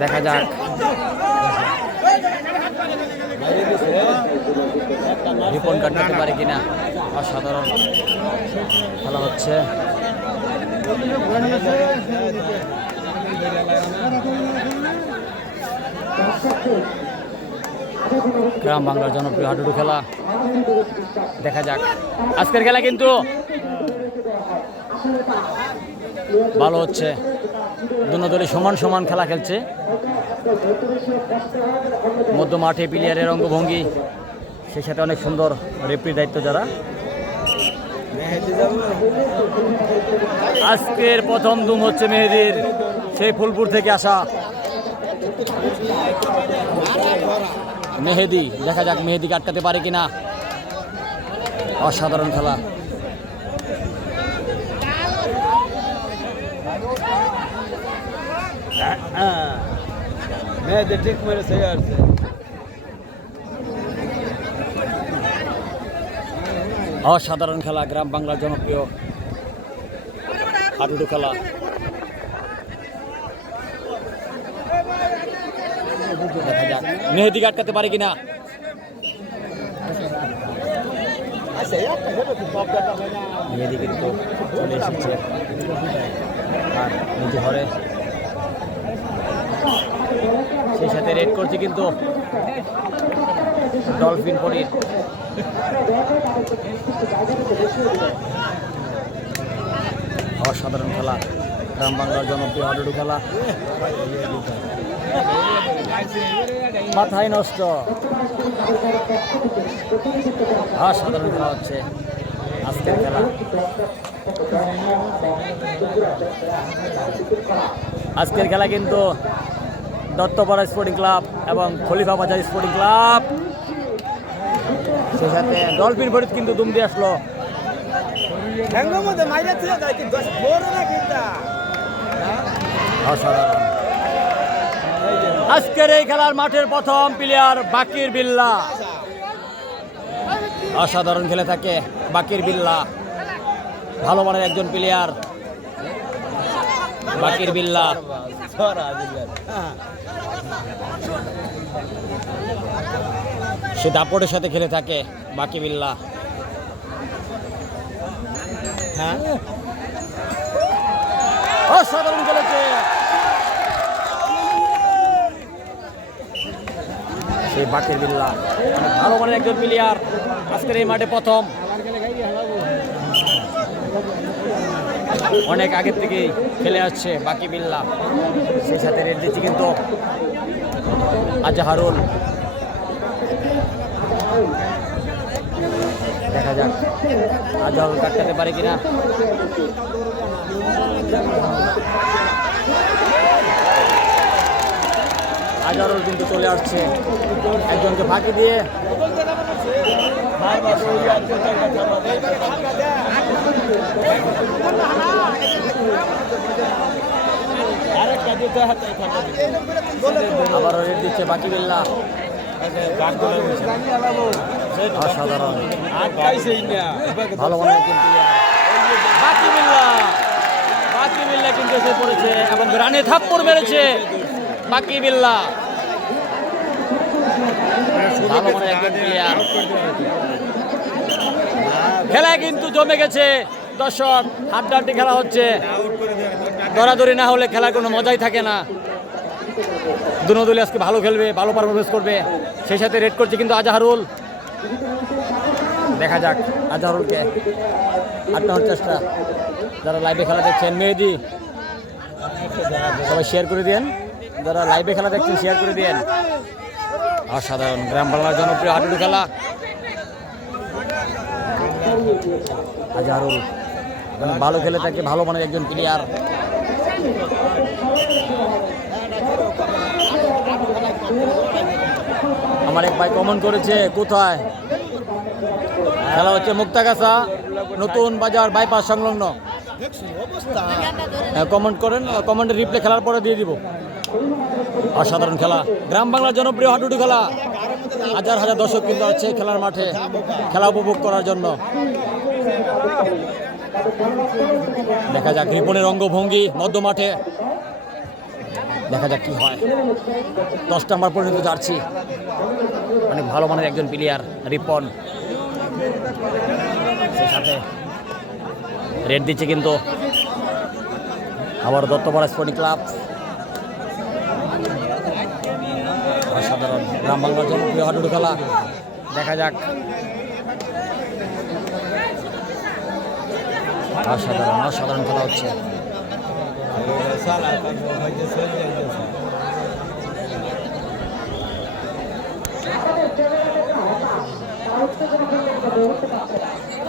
দেখা যাক রিপন কাটাতে পারে কিনা। অসাধারণ খেলা হচ্ছে। গ্রাম বাংলার জনপ্রিয় হাডুডু খেলা। দেখা যাক আজকের খেলা কিন্তু ভালো হচ্ছে। দুনো দলে সমান সমান খেলা খেলছে। মধ্য মাঠে প্লেয়ারের অঙ্গভঙ্গি, সেই সাথে অনেক সুন্দর রেফারির দায়িত্ব যারা। আজকের প্রথম দুম হচ্ছে মেহেদির, সেই ফুলপুর থেকে আসা মেহেদি। দেখা যাক মেহেদিকে আটকাতে পারে কিনা। অসাধারণ খেলা। অসাধারণ খেলা, গ্রাম বাংলার জনপ্রিয় হাডুডু খেলা। দেখা যাক মেহেদিকে আটকাতে পারে কিনা। মেহেদি কিন্তু চলে এসেছে আর নিজে ঘরে, সেই সাথে রেড করছে কিন্তু ডলফিন পরির। অসাধারণ খেলা, গ্রাম বাংলার জনপ্রিয় হাডুডু খেলা। মাথায় নষ্ট। অসাধারণ খেলা হচ্ছে আজকের খেলা। আজকের খেলা কিন্তু দত্তপাড়া স্পোর্টিং ক্লাব এবং খলিফা বাজার স্পোর্টিং ক্লাব, সেই সাথে ডলফিন ফরিদ কিন্তু দুম দিয়ে আসলো। অসাধারণ। আজকের এই খেলার মাঠের প্রথম প্লেয়ার বাকির বিল্লাহ। অসাধারণ খেলে থাকে বাকির বিল্লাহ, ভালো মানের একজন প্লেয়ার বাকির বিল্লাহ। সে দাপটের সাথে খেলে থাকে বাকি বিল্লাহ। অসাধারণ খেলেছে সেই বাকির বিল্লাহ, ভালো মানের একজন প্লেয়ার। আজকের এই মাঠে প্রথম, অনেক আগের থেকেই খেলে আসছে বাকি বিল্লাহ। সেই সাথে রেড দিচ্ছে কিন্তু আজাহারুল। দেখা যাক আজাহারুল কাটতে পারে কিনা। আজাহারুল কিন্তু চলে আসছে একজনকে ফাঁকি দিয়ে। আবারও রেড দিচ্ছে বাকি বিল্লাহ। অসাধারণ, ভালো মনে হয় কিন্তু বাকি বিল্লাহ। বাকি বিল্লাহ কিন্তু এসে পড়েছে এবং রানে থাপ্পড় মেরেছে বাকি বিল্লাহ। ভালো মনে একজন প্লেয়ার। খেলায় কিন্তু জমে গেছে দর্শক, হাড্ডাহাড্ডি খেলা হচ্ছে। দরাদরি না হলে খেলার কোনো মজাই থাকে না। দুনো দলই আজকে ভালো খেলবে, ভালো পারফরমেন্স করবে। সেই সাথে রেড করছে কিন্তু আজাহারুল। দেখা যাক আজাহারুলকে আটকানোর চেষ্টা। যারা লাইভে খেলা দেখছেন, মেহেদি সবাই শেয়ার করে দিন। যারা লাইভে খেলা দেখছেন শেয়ার করে দিন। অসাধারণ, গ্রাম বাংলার জনপ্রিয় হাডুডু খেলা। আজাহারুল ভালো খেলে থাকে, ভালো মানের একজন প্লেয়ার। আমার এক ভাই কমেন্ট করেছে কোথায় খেলা হচ্ছে, মুক্তাগাছা নতুন বাজার বাইপাস সংলগ্ন। কমেন্ট করেন, কমেন্টে রিপ্লাই খেলার পরে দিয়ে দিব। অসাধারণ খেলা, গ্রাম বাংলার জনপ্রিয় হাডুডু খেলা। হাজার হাজার দর্শক কিন্তু আছে খেলার মাঠে খেলা উপভোগ করার জন্য। দেখা যাক রিপনের অঙ্গভঙ্গি মধ্য মাঠে। দেখা যাক কি হয়। 10 নম্বর পর্যন্ত জার্সি, অনেক ভালো মানের একজন প্লেয়ার রিপন। সেই সাথে রেড দিচ্ছে কিন্তু আবার দত্তপাড়া স্পোর্টিং ক্লাব। অসাধারণ গ্রাম বাংলার জনপ্রিয় হাডুডু খেলা, দেখা যাক। অসাধারণ খেলা হচ্ছে।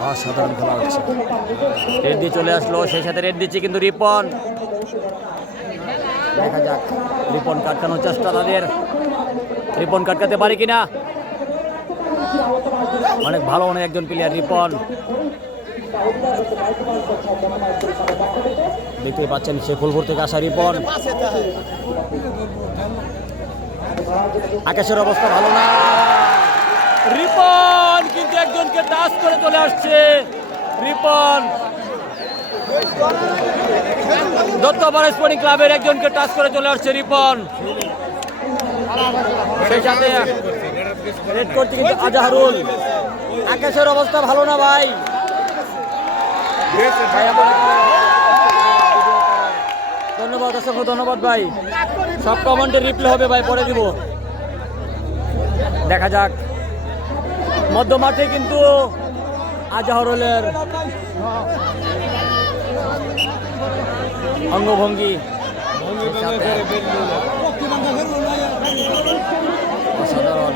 অসাধারণ খেলা হচ্ছে। রেড দিয়ে চলে আসলো, সেই সাথে রেড দিচ্ছে কিন্তু রিপন। দেখা যাক রিপন কাটকানোর চেষ্টা তাদের, রিপন কাটকাতে পারে কিনা। অনেক ভালো অনেক একজন প্লেয়ার রিপন, দেখতে পাচ্ছেন সে ফুলপুর থেকে আসা রিপন। আকাশের অবস্থা ভালো না, রিপন কিন্তু একজনকে টাচ করে চলে আসছে। রিপন দত্তপাড়া স্পোর্টিং ক্লাবের একজনকে টাচ করে চলে আসছে রিপন। সেই সাথে রেড করছে কিন্তু আজাহারুল। আকাশের অবস্থা ভালো না ভাই, ধন্যবাদ অসংখ্য ধন্যবাদ ভাই। সব কমেন্টের রিপ্লাই হবে ভাই, পরে দিব। দেখা যাক মধ্য মাঠে কিন্তু আজাহারুলের অঙ্গভঙ্গি, অসাধারণ।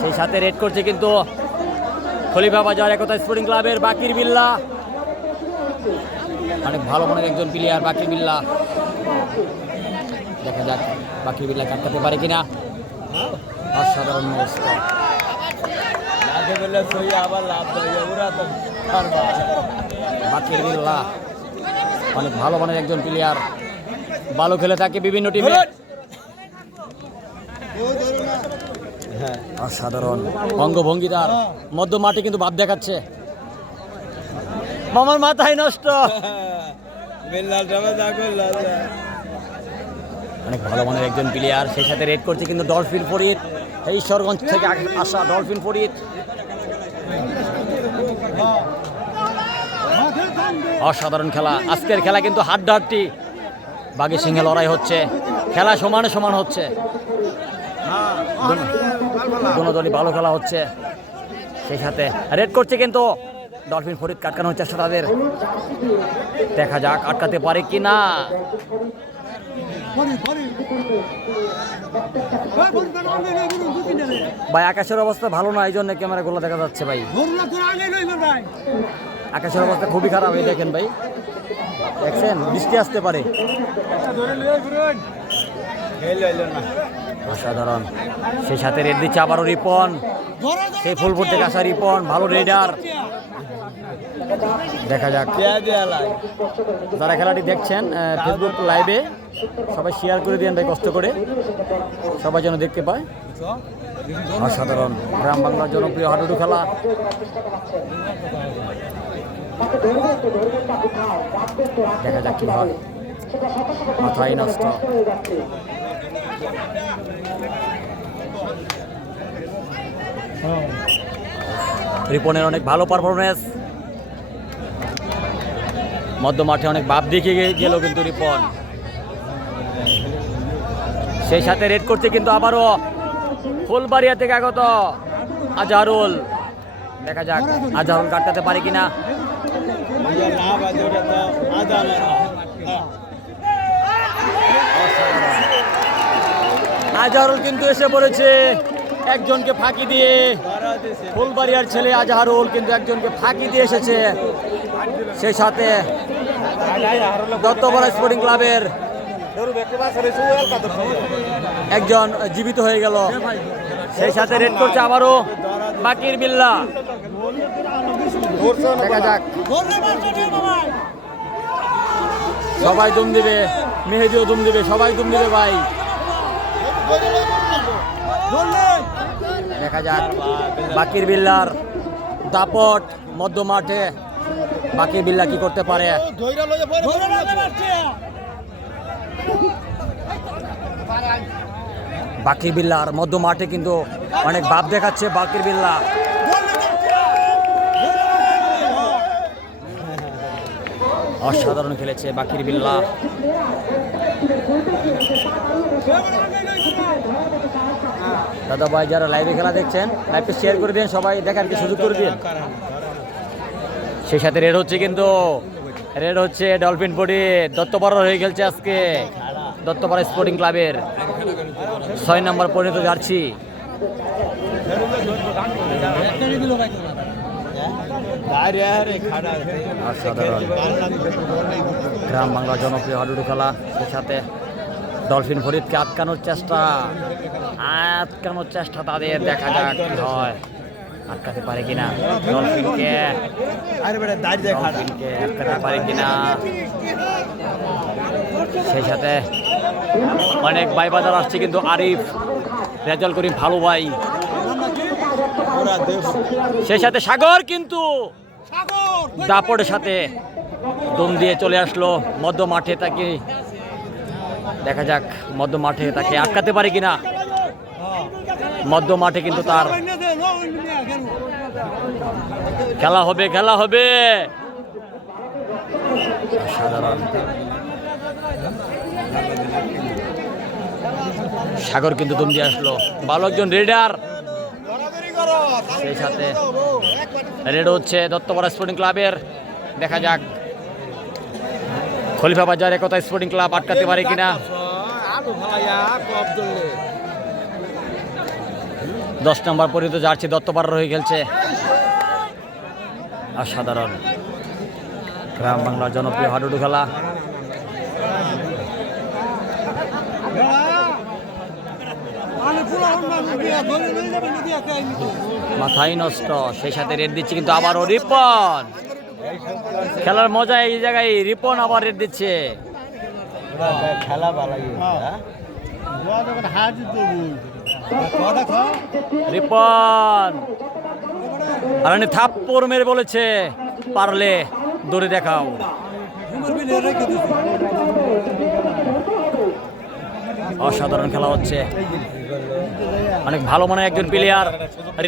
সেই সাথে রেড করছে কিন্তু খলিফা বাজার একতা স্পোর্টিং ক্লাবের বাকির বিল্লা। অনেক ভালো মনের একজন প্লেয়ার বাকির বিল্লা। দেখা যাক বাকির বিল্লা কাটতে পারে কিনা। অসাধারণ অবস্থা। বাকির বিল্লা অনেক ভালো মানের একজন প্লেয়ার, ভালো খেলে থাকে বিভিন্ন টিমে। অসাধারণ অঙ্গভঙ্গি তার, মধ্য মাঠে কিন্তু ভাব দেখাচ্ছে। মামার মাথায় নষ্ট। অনেক ভালো মানের একজন প্লেয়ার, সেই সাথে রেড করছে কিন্তু ডলফিন ফরিদ, এই ঈশ্বরগঞ্জ থেকে আসা ডলফিন ফরিদ। অসাধারণ খেলা, আজকের খেলা কিন্তু হাড্ডাহাড্ডি, বাঘে সিংহে লড়াই হচ্ছে, খেলা সমানে সমান হচ্ছে, দুনো দলই ভালো খেলা হচ্ছে। সেই সাথে রেড করছে কিন্তু ডলফিন ফরিদ, কাটকানোর চেষ্টা তাদের। দেখা যাক আটকাতে পারে কি না। ভাই আকাশের অবস্থা ভালো না, এই জন্য ক্যামেরা গোলা দেখা যাচ্ছে ভাই। আকাশের অবস্থা খুবই খারাপ, এই দেখেন ভাই, দেখছেন বৃষ্টি আসতে পারে। অসাধারণ। সেই সাথে রেড দিচ্ছে আবারও রিপন, সেই ফুলপুর থেকে আসা রিপন, ভালো রেডার। দেখা যাক যারা খেলাটি দেখছেন ফেসবুক লাইভে সবাই শেয়ার করে দিন ভাই, কষ্ট করে সবাই যেন দেখতে পায়। অসাধারণ গ্রাম বাংলার জনপ্রিয় হাডুডু খেলা। দেখা যাক কি হয়, মাথায় নষ্ট। রিপনের অনেক ভালো পারফরমেন্স, মধ্য মাঠে অনেক ভাব দেখিয়ে গেল কিন্তু রিপন। সেই সাথে রেড করছে কিন্তু আবারও ফুলবাড়িয়া থেকে আগত আজহারুল। দেখা যাক আজহারুল কাটতে পারে কিনা। আজহারুল কিন্তু এসে পড়েছে একজনকে ফাঁকি দিয়ে, ফুলবাড়িয়ার ছেলে আজহারুল কিন্তু একজনকে ফাঁকি দিয়ে এসেছে। সেই সাথে দত্তপাড়া স্পোর্টিং ক্লাবের একজন জীবিত হয়ে গেল। সেই সাথে রেড করছে আবারও বাকির বিল্লা। দেখা যাক, সবাই দুম দিবে, মেহেদিও দুম দিবে, সবাই দুম দিবে ভাই। দেখা যাক বাকির বিল্লার দাপট মধ্য মাঠে, বাকির বিল্লা কি করতে পারে। বাকির বিল্লার মধ্য মাঠে কিন্তু অনেক ভাব দেখাচ্ছে বাকির বিল্লা। অসাধারণ খেলেছে বাকির বিল্লা। দাদা ভাই যারা লাইভে খেলা দেখছেন লাইভটা শেয়ার করে দিন, সবাই দেখার কি সুযোগ করে দিন। সেই সাথে রেড হচ্ছে ডলফিন বডি দত্তপাড়া হয়ে খেলছে আজকে দত্তপাড়া স্পোর্টিং ক্লাবের 6 নম্বর পরিণত জার্সি। গ্রাম বাংলা জনপ্রিয় হাডুডু খেলা, সেই সাথে ডলফিন ফরিদকে আটকানোর চেষ্টা তাদের, দেখা যাক কি হয়, আটকাতে পারে কিনা ডলফিনকে আটকাতে পারে কিনা। সেই সাথে অনেক ভাই বাজার আসছে কিন্তু আরিফ রেজাল করিম ভালো ভাই, সেই সাথে সাগর কিন্তু দাপটের সাথে দম দিয়ে চলে আসলো মধ্য মাঠে। তাকে দেখা যাক মধ্য মাঠে তাকে আটকাতে পারে কিনা। মধ্য মাঠে কিন্তু তার খেলা হবে। সাধারণ সাগর কিন্তু দম দিয়ে আসলো, ভালো একজন রেডার। সেই সাথে রেড হচ্ছে দত্তপাড়া স্পোর্টিং ক্লাবের, দেখা যাক খলিফা বাজার একতা স্পোর্টিং ক্লাব আটকাতে পারে কিনা। 10 নম্বর পরিণত জার্সি দত্তপাড়া হয়ে খেলছে। অসাধারণ গ্রাম বাংলার জনপ্রিয় হাডুডু খেলা। মাথায় নষ্ট, সেই সাথে রেড দিচ্ছে কিন্তু আবারও রিপন। খেলার মজা এই জায়গায়, রিপন আবার রেড দিচ্ছে। রিপন আর থাপ্পড় মেরে বলেছে পারলে দৌড়ে দেখাও। অসাধারণ খেলা হচ্ছে, অনেক ভালো মানের একজন প্লেয়ার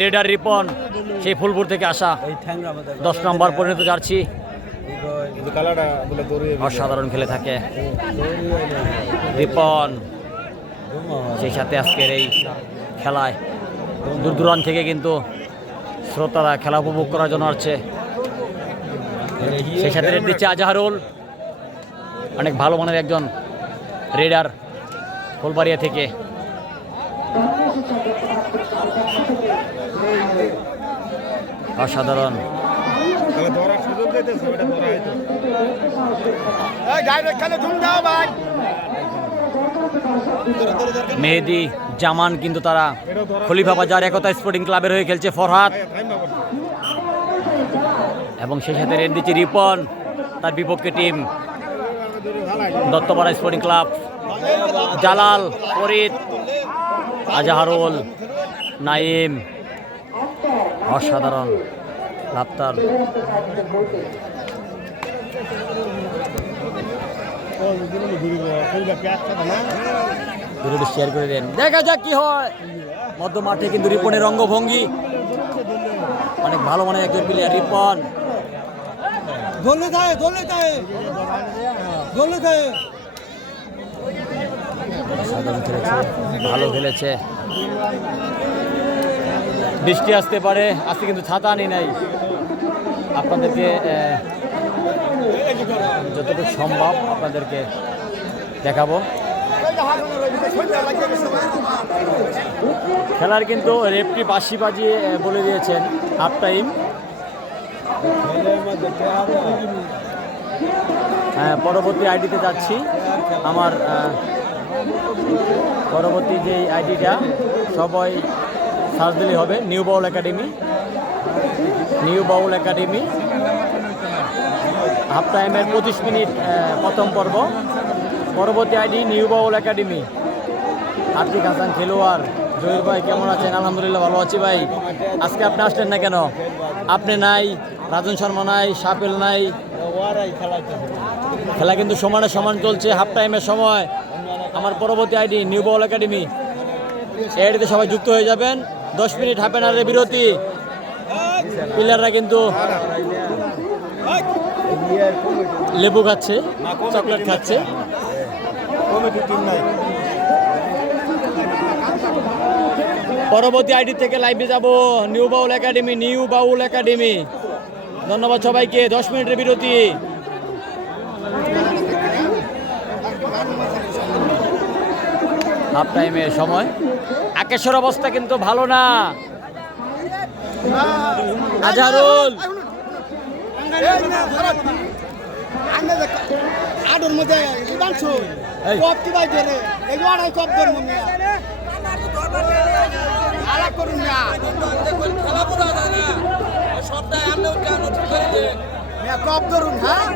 রেডার রিপন, সেই ফুলপুর থেকে আসা 10 নম্বর পরিণত জার্সি। অসাধারণ খেলে থাকে রিপন। সেই সাথে আজকের এই খেলায় দূর দূরান্ত থেকে কিন্তু শ্রোতারা খেলা উপভোগ করার জন্য আসছে। সেই সাথে রেড দিচ্ছে আজাহারুল, অনেক ভালো মানের একজন রেডার ফুলবাড়িয়া থেকে। অসাধারণ মেহেদি জামান কিন্তু তারা খলিফা বাজার একতা স্পোর্টিং ক্লাবের হয়ে খেলছে ফরহাদ, এবং সেই সাথে রেড দিচ্ছে রিপন, তার বিপক্ষে team Duttapara sporting club. Jalal, Farid, Azaharul, Naim, অসাধারণ লাপ্তার। শেয়ার করে দেন, দেখা যাক কি হয়। মধ্য মাঠে কিন্তু রিপনের রঙ্গভঙ্গি, অনেক ভালো মানের একজন প্লেয়ার রিপন। ভালো খেলেছে, বৃষ্টি আসতে পারে, আজকে কিন্তু ছাতা আনি নাই। আপনাদেরকে যতটুকু সম্ভব আপনাদেরকে দেখাবো। খেলার কিন্তু রেফটি বাঁশি বাজিয়ে বলে দিয়েছেন হাফ টাইম। পরবর্তী আইডিতে যাচ্ছি, আমার পরবর্তী যে আইডিটা সবাই সার্চ দিলে হবে, নিউ বাউল একাডেমি। হাফ টাইমের 25 মিনিট প্রথম পর্ব। পরবর্তী আইডি নিউ বাউল একাডেমি। আতিক হাসান খেলোয়াড়। জহির ভাই কেমন আছেন? আলহামদুলিল্লাহ ভালো আছি ভাই। আজকে আপনি আসলেন না কেন? আপনি নাই, রাজন শর্মা নাই, সাপেল নাই। খেলা কিন্তু সমানে সমান চলছে, হাফ টাইমের সময়। আমার পরবর্তী আইডি নিউ বাউল একাডেমি। এটিতে সবাই যুক্ত হয়ে যাবেন। 10 মিনিট হাফ অ্যান আওয়ারের বিরতি। প্লেয়াররা কিন্তু লেবু খাচ্ছে, চকলেট খাচ্ছে। পরবর্তী আইডি থেকে লাইভে যাব নিউ বাউল একাডেমি। ধন্যবাদ সবাইকে। 10 মিনিটের বিরতি। হাফ টাইমের সময়। আকাশের অবস্থা কিন্তু ভালো না। আজহারুল আডর মধ্যে বানছো কপ কি বাইতে রে এই ওড়াই কপ ধর মুমিয়া আলা করুন না খেলা বুড়া না সবটাই আমনে কেন ঠিক করে দে মিয়া কপ ধরুন হ্যাঁ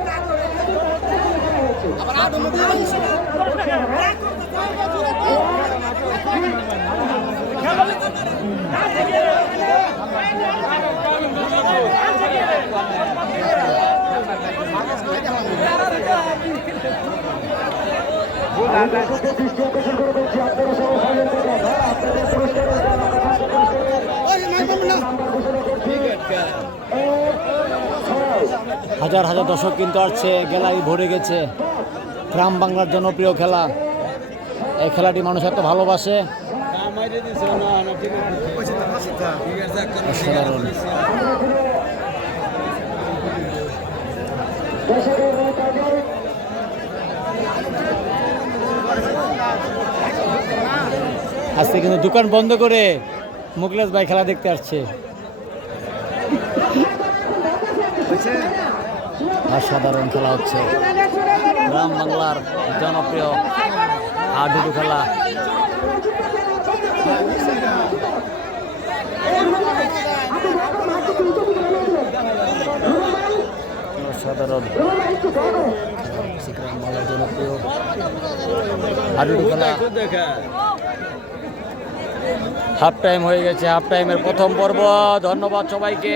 আবার আডর মধ্যে বানছো হাজার হাজার দর্শক কিন্তু আসছে, গ্যালারি ভরে গেছে। গ্রাম বাংলার জনপ্রিয় খেলা। এই খেলাটি মানুষ এত ভালোবাসে। অসাধারণ। আজকে কিন্তু দোকান বন্ধ করে মুকলেশ ভাই খেলা দেখতে আসছে। অসাধারণ খেলা হচ্ছে। গ্রাম বাংলার জনপ্রিয় হাডুডু খেলা। অসাধারণ গ্রাম বাংলার জনপ্রিয় হাডুডু খেলা। হাফ টাইম হয়ে গেছে। হাফ টাইমের প্রথম পর্ব। ধন্যবাদ সবাইকে।